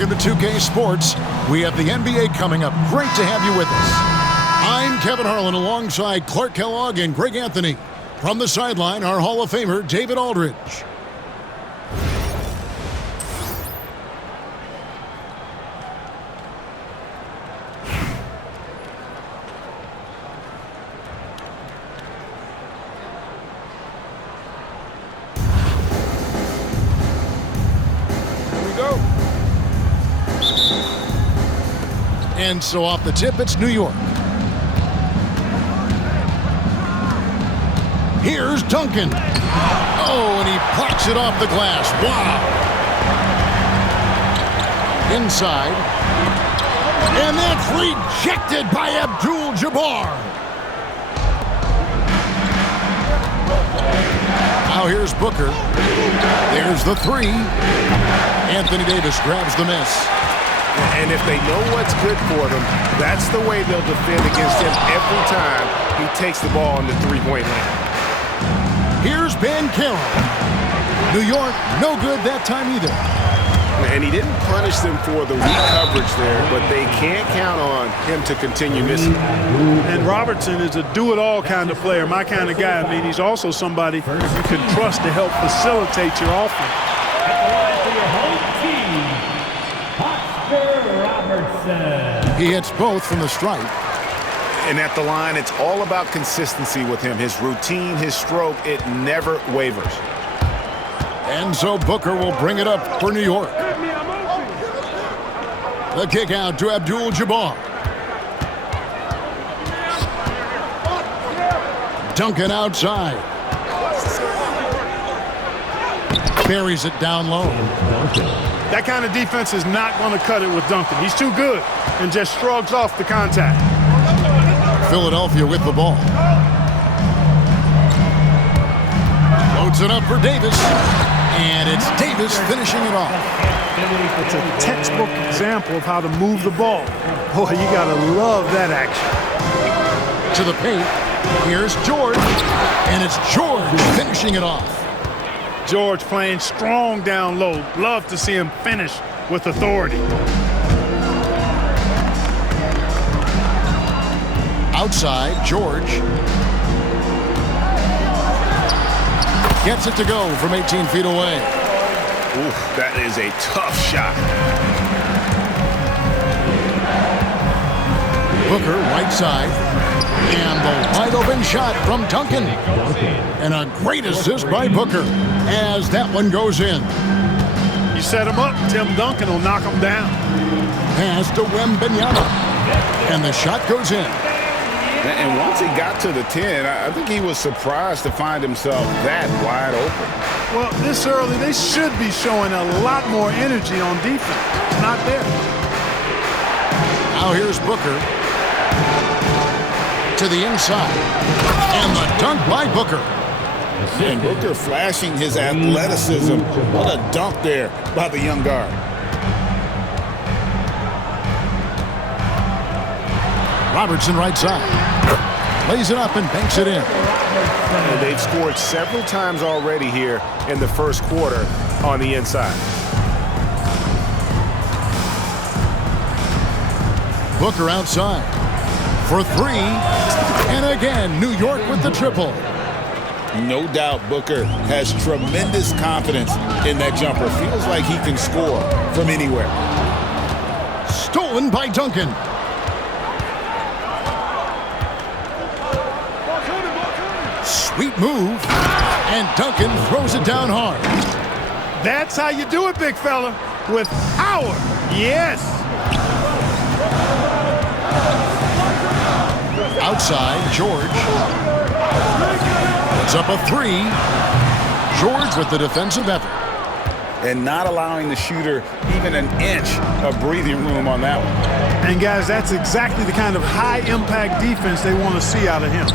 In the 2K Sports, we have the NBA coming up. Great to have you with us. I'm Kevin Harlan alongside Clark Kellogg and Greg Anthony. From the sideline, our Hall of Famer, David Aldridge. And so off the tip, it's New York. Here's Duncan. Oh, and he plucks it off the glass. Wow. Inside. And that's rejected by Abdul-Jabbar. Now here's Booker. There's the three. Anthony Davis grabs the miss. And if they know what's good for them, that's the way they'll defend against him every time he takes the ball in the three-point line. Here's Banchero. New York, no good that time either. And he didn't punish them for the weak coverage there, but they can't count on him to continue missing. And Robertson is a do-it-all kind of player, my kind of guy. I mean, he's also somebody you can trust to help facilitate your offense. He hits both from the stripe. And at the line, it's all about consistency with him. His routine, his stroke, it never wavers. And so Booker will bring it up for New York. The kick out to Abdul-Jabbar. Duncan outside. Buries it down low. That kind of defense is not going to cut it with Duncan. He's too good and just shrugs off the contact. Philadelphia with the ball. Loads it up for Davis. And it's Davis finishing it off. It's a textbook example of how to move the ball. Boy, you got to love that action. To the paint. Here's George. And it's George finishing it off. George playing strong down low. Love to see him finish with authority. Outside, George. Gets it to go from 18 feet away. Ooh, that is a tough shot. Booker, right side. And the wide open shot from Duncan. And a great assist by Booker as that one goes in. You set him up, Tim Duncan will knock him down. Pass to Wembanyama. And the shot goes in. And once he got to the 10, I think he was surprised to find himself that wide open. Well, this early, they should be showing a lot more energy on defense. It's not there. Now here's Booker. To the inside. And the dunk by Booker. And Booker flashing his athleticism. What a dunk there by the young guard. Robertson right side. Lays it up and banks it in. And they've scored several times already here in the first quarter on the inside. Booker outside for three. And again, New York with the triple. No doubt Booker has tremendous confidence in that jumper. Feels like he can score from anywhere. Stolen by Duncan. Sweet move. And Duncan throws it down hard. That's how you do it, big fella. With power. Yes. Outside, George. Puts up a three. George with the defensive effort. And not allowing the shooter even an inch of breathing room on that one. And guys, that's exactly the kind of high-impact defense they want to see out of him.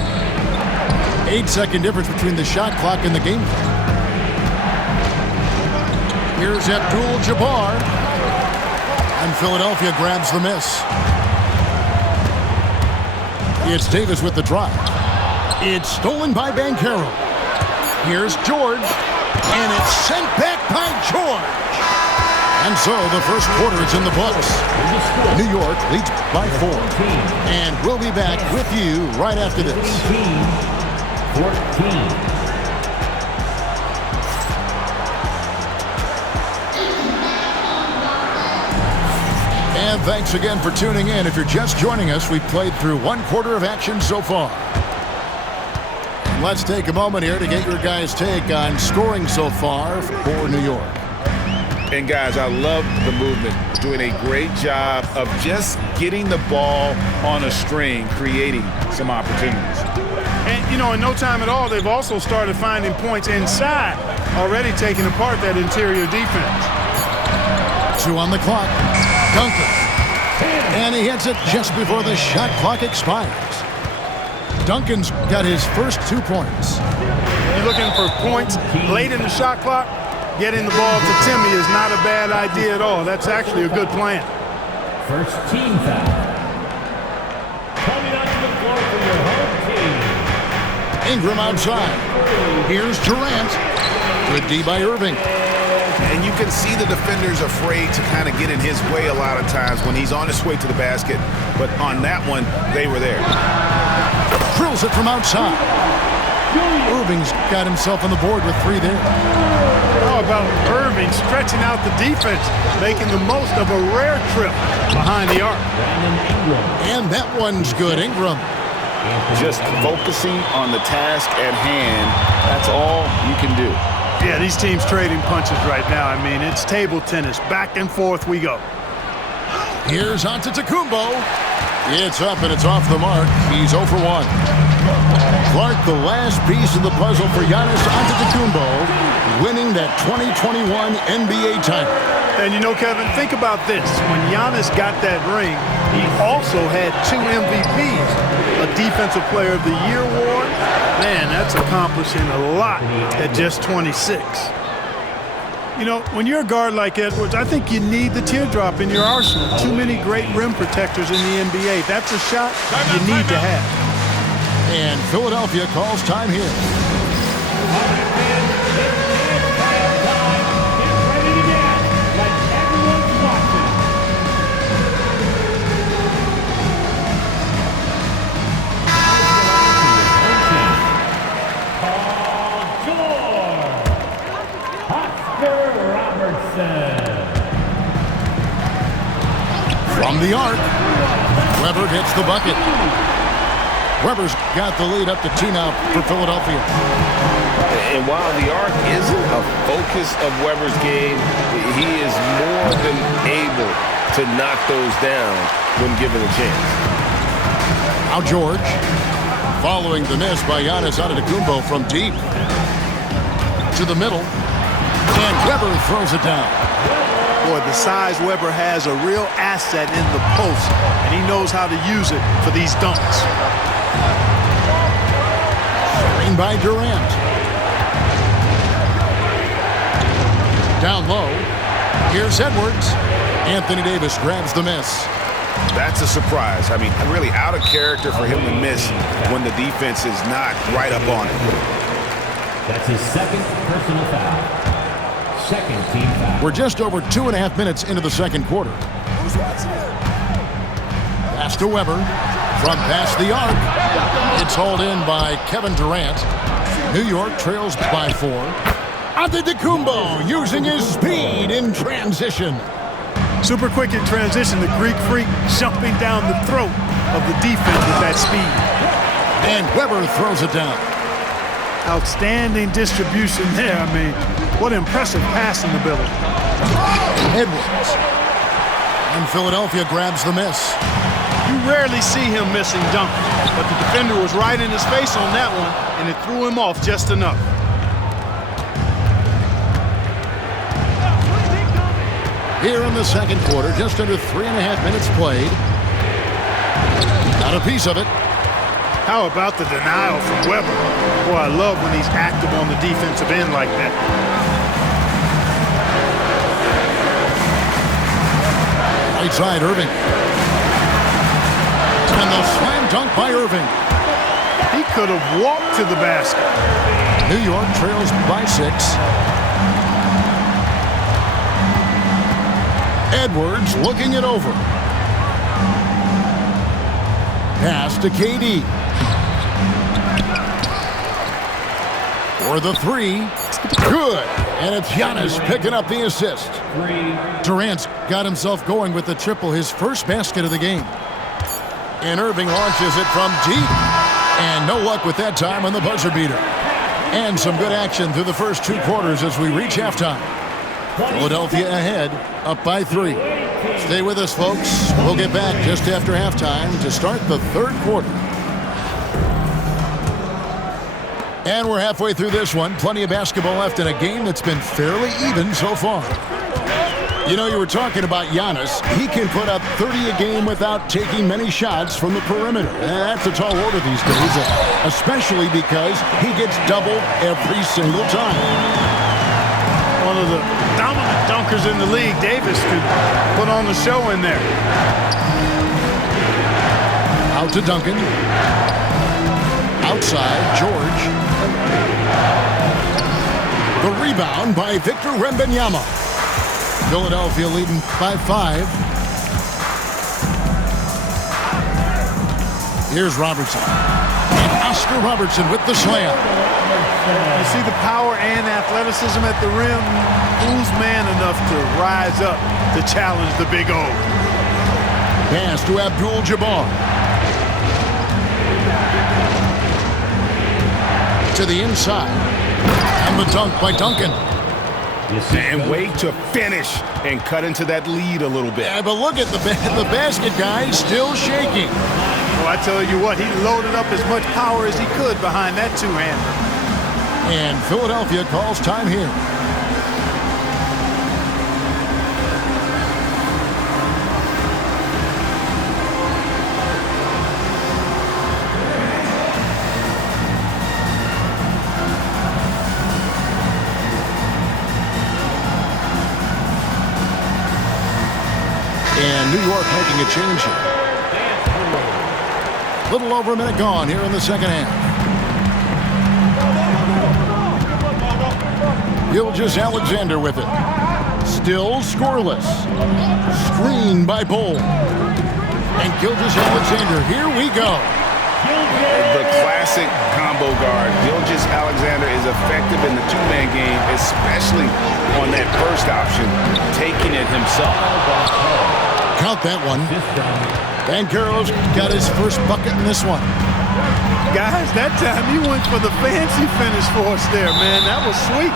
8-second difference between the shot clock and the game clock. Here's Abdul-Jabbar. And Philadelphia grabs the miss. It's Davis with the drive. It's stolen by Banchero. Here's George. And it's sent back by George. And so the first quarter is in the books. New York leads by 4. And we'll be back with you right after this. 14. And thanks again for tuning in. If you're just joining us, we've played through one quarter of action so far. Let's take a moment here to get your guys' take on scoring so far for New York. And guys, I love the movement. Doing a great job of just getting the ball on a string, creating some opportunities. And, you know, in no time at all, they've also started finding points inside, already taking apart that interior defense. 2 on the clock. Duncan. And he hits it just before the shot clock expires. Duncan's got his first 2 points. You're looking for points late in the shot clock? Getting the ball to Timmy is not a bad idea at all. That's actually a good plan. First team foul. Coming onto the floor for your home team. Ingram outside. Here's Durant. Good D by Irving. And you can see the defenders afraid to kind of get in his way a lot of times when he's on his way to the basket. But on that one, they were there. Drills it from outside. Irving's got himself on the board with 3 there. How about Irving stretching out the defense, making the most of a rare trip behind the arc. And that one's good. Ingram. Just focusing on the task at hand, that's all you can do. Yeah, these teams trading punches right now. I mean, it's table tennis. Back and forth we go. Here's Antetokounmpo. It's up and it's off the mark. He's 0 for 1. Clark, the last piece of the puzzle for Giannis Antetokounmpo, winning that 2021 NBA title. And you know, Kevin, think about this. When Giannis got that ring, he also had 2 MVPs, a Defensive Player of the Year award. Man, that's accomplishing a lot at just 26. You know, when you're a guard like Edwards, I think you need the teardrop in your arsenal. Too many great rim protectors in the NBA. That's a shot you need to have. And Philadelphia calls time here. From the arc, Weber hits the bucket. Weber's got the lead up to 2 now for Philadelphia. And while the arc isn't a focus of Weber's game, he is more than able to knock those down when given a chance. Now George, following the miss by Giannis Antetokounmpo from deep. To the middle, and Weber throws it down. Boy, the size Weber has a real asset in the post, and he knows how to use it for these dunks. Screen by Durant. Down low. Here's Edwards. Anthony Davis grabs the miss. That's a surprise. I mean, really out of character for him to miss when the defense is not right up on it. That's his second personal foul. Second team foul. We're just over 2.5 minutes into the second quarter. Pass to Weber. From past the arc. It's hauled in by Kevin Durant. New York trails by 4. Antetokounmpo using his speed in transition. Super quick in transition. The Greek freak jumping down the throat of the defense with that speed. And Weber throws it down. Outstanding distribution there. I mean, what impressive passing ability. Edwards. And Philadelphia grabs the miss. You rarely see him missing dunks, but the defender was right in his face on that one, and it threw him off just enough. Here in the second quarter, just under 3.5 minutes played. Got a piece of it. How about the denial from Weber? Boy, I love when he's active on the defensive end like that. Right side, Irving. And the slam dunk by Irving. He could have walked to the basket. New York trails by 6. Edwards looking it over. Pass to KD. For the three. Good. And it's Giannis picking up the assist. Durant's got himself going with the triple, his first basket of the game. And Irving launches it from deep. And no luck with that time on the buzzer beater. And some good action through the first 2 quarters as we reach halftime. Philadelphia ahead, up by 3. Stay with us, folks. We'll get back just after halftime to start the 3rd quarter. And we're halfway through this one. Plenty of basketball left in a game that's been fairly even so far. You know, you were talking about Giannis. He can put up 30 a game without taking many shots from the perimeter. That's a tall order these days, especially because he gets doubled every single time. One of the dominant dunkers in the league. Davis could put on the show in there. Out to Duncan. Outside, George. The rebound by Victor Wembanyama. Philadelphia leading by 5. Here's Robertson. And Oscar Robertson with the slam. You see the power and athleticism at the rim. Who's man enough to rise up to challenge the Big O? Pass to Abdul-Jabbar. To the inside. And the dunk by Duncan. And wait to finish and cut into that lead a little bit. Yeah, but look at the basket guy still shaking. Well, I tell you what, he loaded up as much power as he could behind that two-hander. And Philadelphia calls time here. And New York making a change here. Little over a minute gone here in the second half. Gilgeous-Alexander with it. Still scoreless. Screen by Bol. And Gilgeous-Alexander, here we go. The classic combo guard. Gilgeous-Alexander is effective in the two-man game, especially on that first option, taking it himself. Count that one. Banchero's got his first bucket in this one. Guys, that time you went for the fancy finish for us there, man. That was sweet.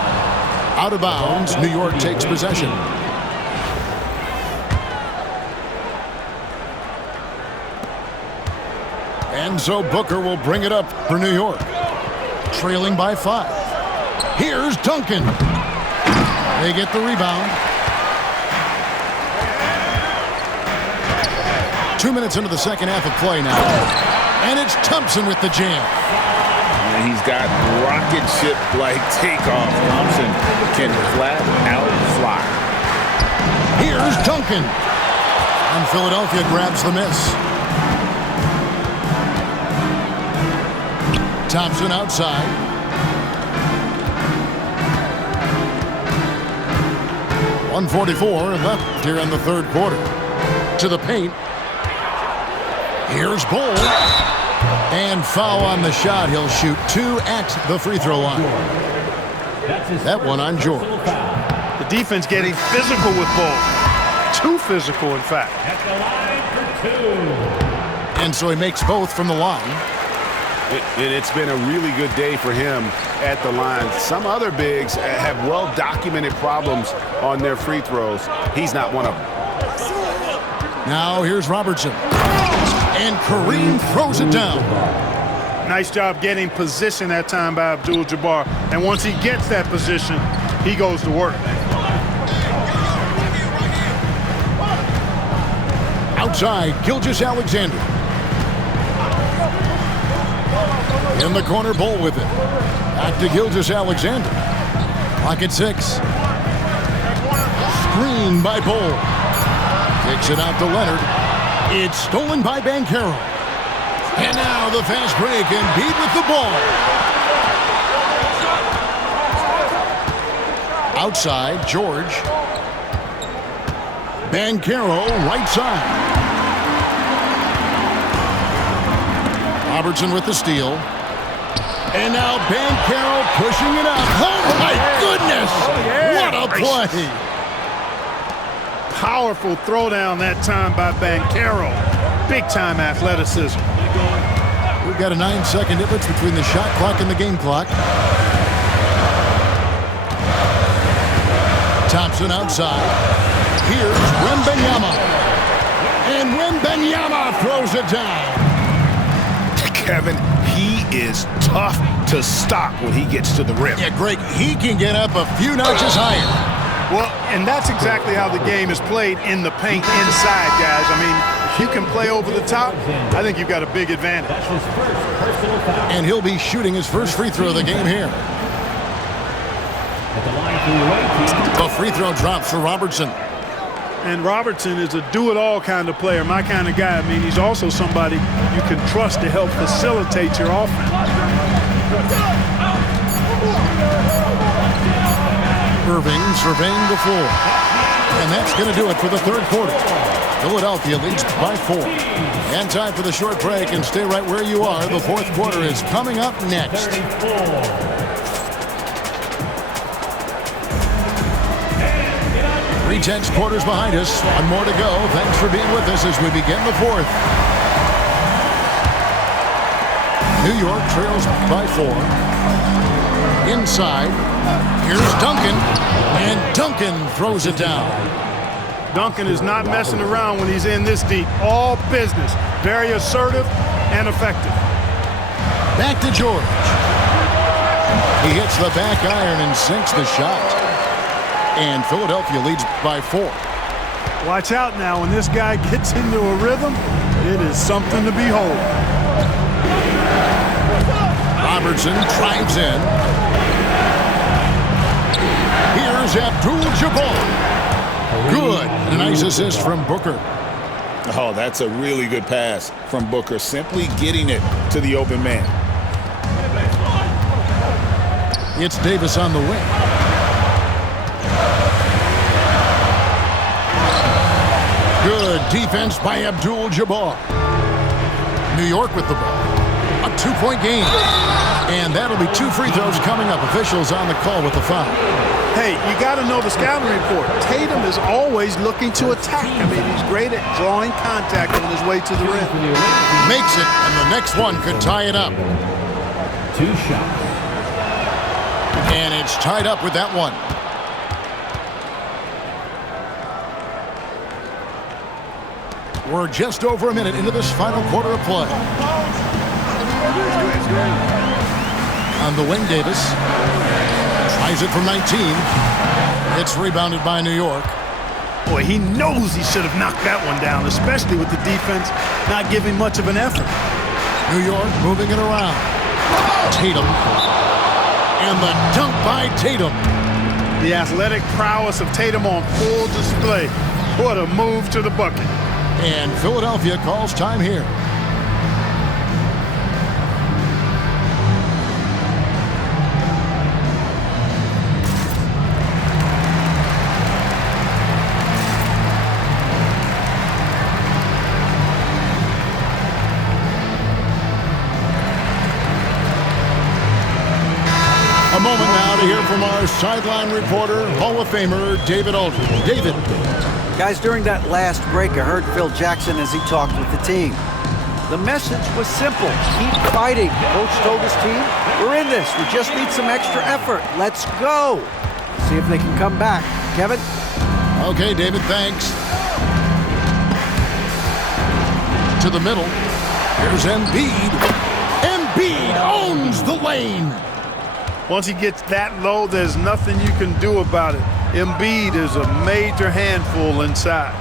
Out of bounds, New York takes possession. And so Booker will bring it up for New York. Trailing by 5. Here's Duncan. They get the rebound. 2 minutes into the second half of play now. And it's Thompson with the jam. And he's got rocket ship-like takeoff. Thompson can flat out fly. Here's Duncan. And Philadelphia grabs the miss. Thompson outside. .144 left here in the 3rd quarter. To the paint. Here's Bol. And foul on the shot. He'll shoot 2 at the free throw line. That one on George. The defense getting physical with Bol. Too physical, in fact. At the line for 2. And so he makes both from the line. It's been a really good day for him at the line. Some other bigs have well-documented problems on their free throws. He's not one of them. Now here's Robertson. And Kareem throws it down. Nice job getting position that time by Abdul-Jabbar. And once he gets that position, he goes to work. Outside, Gilgeous-Alexander. In the corner, Bol with it. Back to Gilgeous-Alexander. Clock at 6. Screen by Bol. Takes it out to Leonard. It's stolen by Banchero. And now the fast break, and Embiid with the ball. Outside, George. Banchero, right side. Robertson with the steal. And now Banchero pushing it up. Oh, my goodness! What a play! Powerful throwdown that time by Banchero. Big-time athleticism. We've got a 9-second difference between the shot clock and the game clock. Thompson outside. Here's Wembanyama. And Wembanyama throws it down. Kevin, he is tough to stop when he gets to the rim. Yeah, Greg, he can get up a few notches higher. Well, and that's exactly how the game is played in the paint inside, guys. I mean, if you can play over the top, I think you've got a big advantage. And he'll be shooting his first free throw of the game here. The free throw drops for Robertson. And Robertson is a do-it-all kind of player, my kind of guy. I mean, he's also somebody you can trust to help facilitate your offense. Irving surveying the floor. And that's going to do it for the third quarter. Philadelphia leads by 4. And time for the short break, and stay right where you are. The fourth quarter is coming up next. Three tenths quarters behind us. One more to go. Thanks for being with us as we begin the fourth. New York trails by 4. Inside. Here's Duncan. And Duncan throws it down. Duncan is not messing around when he's in this deep. All business. Very assertive and effective. Back to George. He hits the back iron and sinks the shot. And Philadelphia leads by 4. Watch out now. When this guy gets into a rhythm, it is something to behold. Robertson drives in. Here's Abdul-Jabbar. Good. And a nice assist from Booker. Oh, that's a really good pass from Booker. Simply getting it to the open man. It's Davis on the wing. Good defense by Abdul-Jabbar. New York with the ball. A 2-point game. And that'll be 2 free throws coming up. Officials on the call with the foul. Hey, you got to know the scouting report. Tatum is always looking to attack. I mean, he's great at drawing contact on his way to the rim. Makes it, and the next one could tie it up. 2 shots. And it's tied up with that one. We're just over a minute into this final quarter of play. On the wing, Davis tries it from 19. It's rebounded by New York. Boy, he knows he should have knocked that one down, especially with the defense not giving much of an effort. New York moving it around. Tatum. And the dunk by Tatum. The athletic prowess of Tatum on full display. What a move to the bucket. And Philadelphia calls time here. A moment now to hear from our sideline reporter, Hall of Famer David Aldridge. David. Guys, during that last break, I heard Phil Jackson as he talked with the team. The message was simple. Keep fighting. Coach told his team, we're in this. We just need some extra effort. Let's go. See if they can come back. Kevin? Okay, David, thanks. To the middle. Here's Embiid. Embiid owns the lane. Once he gets that low, there's nothing you can do about it. Embiid is a major handful inside.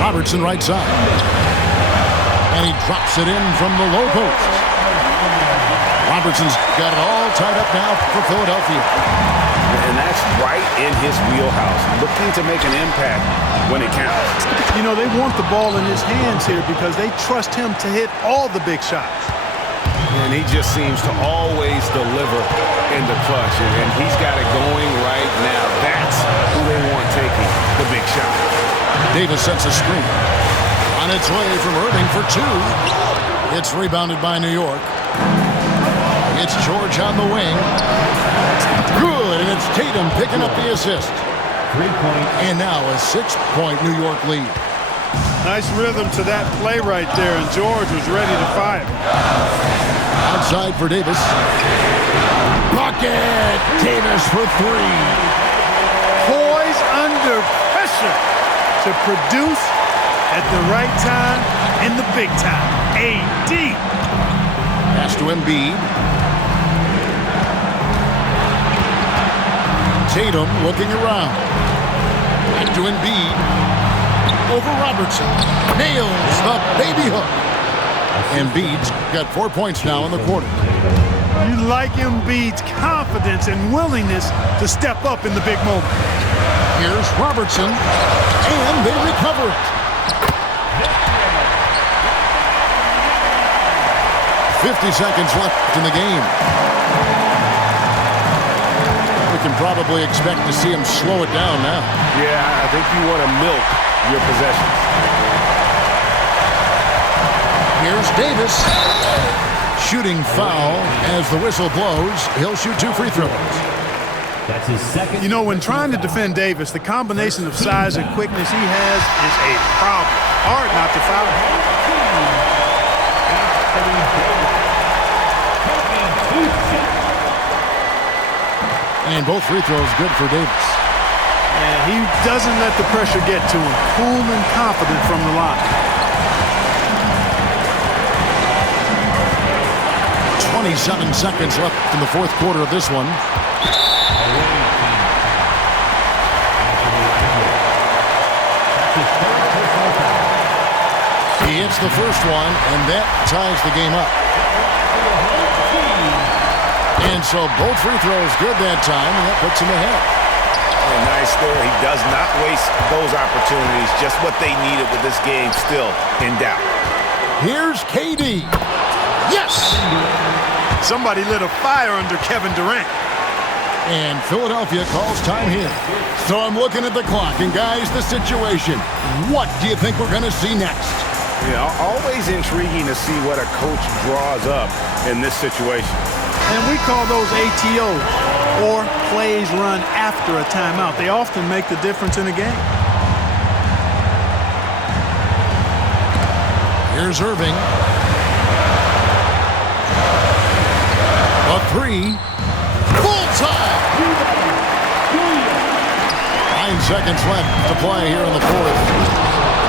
Robertson right side. And he drops it in from the low post. Robertson's got it all tied up now for Philadelphia. And that's right in his wheelhouse, looking to make an impact when it counts. You know, they want the ball in his hands here because they trust him to hit all the big shots. And he just seems to always deliver in the clutch, and he's got it going right now. That's who they want taking the big shot. Davis sets a screen. On its way from Irving for two. It's rebounded by New York. It's George on the wing. Good, and it's Tatum picking up the assist. 3-point. And now a 6-point New York lead. Nice rhythm to that play right there, and George was ready to fire. Outside for Davis. Bucket! Davis for three. Poised under pressure to produce at the right time in the big time. AD. Pass to Embiid. Tatum looking around. Back to Embiid. Over Robertson. Nails the baby hook. Embiid's got 4 points now in the quarter. You like Embiid's confidence and willingness to step up in the big moment. Here's Robertson, and they recover it. 50 seconds left in the game. We can probably expect to see him slow it down now. Yeah, I think you want to milk your possessions. Here's Davis. Shooting foul as the whistle blows. He'll shoot 2 free throws. That's his second. You know, when trying to defend Davis, the combination of size and quickness he has is a problem. Hard not to foul him. And both free throws good for Davis. And he doesn't let the pressure get to him. Cool and confident from the line. 27 seconds left in the fourth quarter of this one. He hits the first one, and that ties the game up. And so both free throws good that time, and that puts him ahead. Oh, nice there. He does not waste those opportunities. Just what they needed with this game still in doubt. Here's KD. Yes! Somebody lit a fire under Kevin Durant. And Philadelphia calls time here. So I'm looking at the clock, and guys, the situation. What do you think we're going to see next? You know, always intriguing to see what a coach draws up in this situation. And we call those ATOs, or plays run after a timeout. They often make the difference in a game. Here's Irving. A three. Full time. 9 seconds left to play here in the fourth.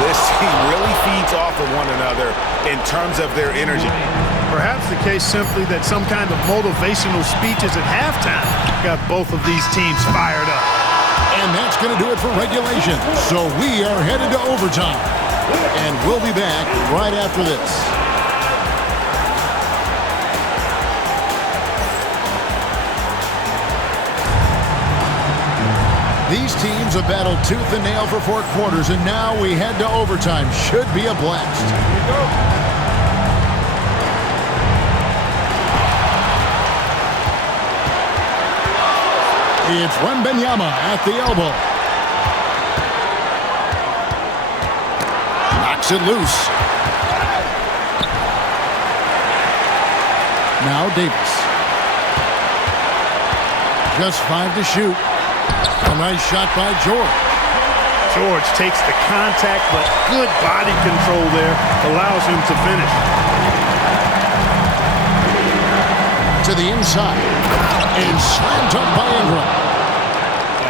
This team really feeds off of one another in terms of their energy. Perhaps the case simply that some kind of motivational speeches at halftime got both of these teams fired up. And that's going to do it for regulation. So we are headed to overtime. And we'll be back right after this. These teams have battled tooth and nail for 4 quarters, and now we head to overtime. Should be a blast. Here we go. It's Wembanyama at the elbow. Knocks it loose. Now Davis. Just 5 to shoot. A nice shot by George. George takes the contact, but good body control there allows him to finish. To the inside. And slammed up by Ingram.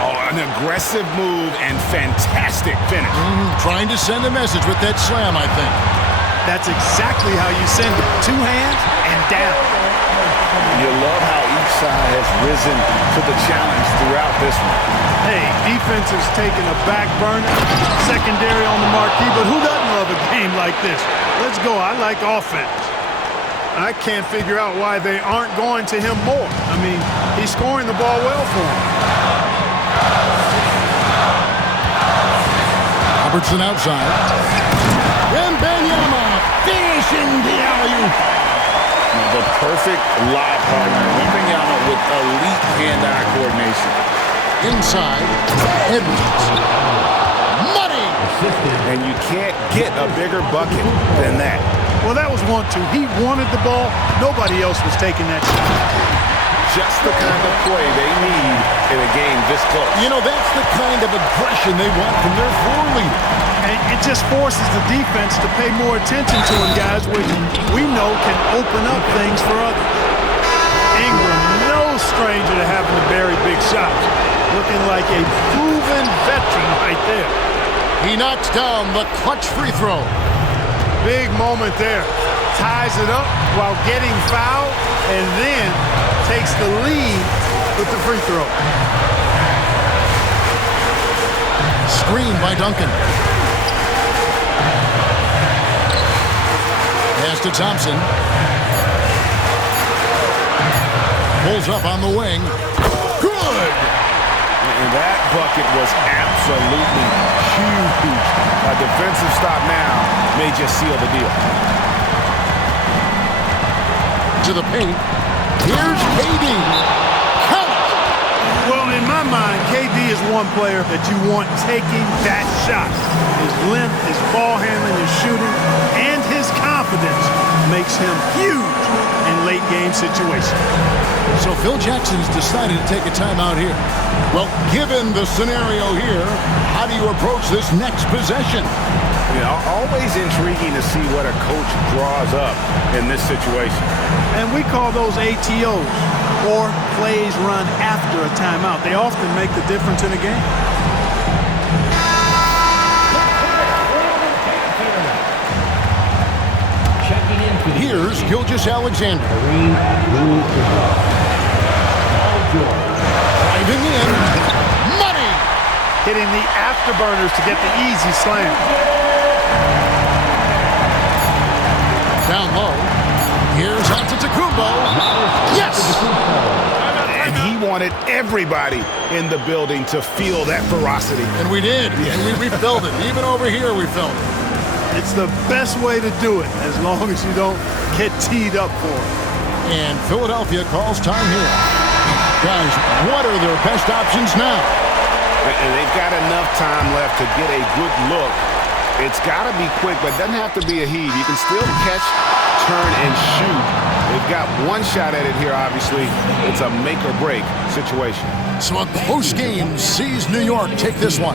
Oh, an aggressive move and fantastic finish. Trying to send a message with that slam, I think. That's exactly how you send it. 2 hands and down. You love how each side has risen to the challenge throughout this one. Hey, defense is taking a back burner, secondary on the marquee, but who doesn't love a game like this? Let's go. I like offense. I can't figure out why they aren't going to him more. I mean, he's scoring the ball well for him. Robertson outside. Wembanyama finishing the alley-oop. The perfect lob partner, leaving out with elite hand-eye coordination. Inside, Edwards. Money! And you can't get a bigger bucket than that. Well, that was 1-2. He wanted the ball. Nobody else was taking that shot. Just the kind of play they need in a game this close. You know, that's the kind of aggression they want from their floor leader. And it just forces the defense to pay more attention to him, guys, which we know can open up things for others. Ingram, no stranger to having to bury big shots. Looking like a proven veteran right there. He knocks down the clutch free throw. Big moment there. Ties it up while getting fouled, and then takes the lead with the free throw. Screen by Duncan. Pass to Thompson. Pulls up on the wing. Good! And that bucket was absolutely huge. A defensive stop now may just seal the deal. To the paint. Here's KD. Count it! Well, in my mind, KD is one player that you want taking that shot. His length, his ball handling, his shooting, and his confidence makes him huge in late-game situations. So Phil Jackson's decided to take a timeout here. Well, given the scenario here, how do you approach this next possession? You know, always intriguing to see what a coach draws up in this situation. And we call those ATOs, or plays run after a timeout. They often make the difference in a game. Here's Gilgeous-Alexander. Driving in. Money! Hitting the afterburners to get the easy slam. Down low. Here's Antetokounmpo. Yes! And he wanted everybody in the building to feel that ferocity. And we did. And we felt it. Even over here, we felt it. It's the best way to do it, as long as you don't get teed up for it. And Philadelphia calls time here. Guys, what are their best options now? And they've got enough time left to get a good look. It's got to be quick, but it doesn't have to be a heave. You can still catch, turn, and shoot. They've got one shot at it here, obviously. It's a make-or-break situation. So a close game sees New York take this one.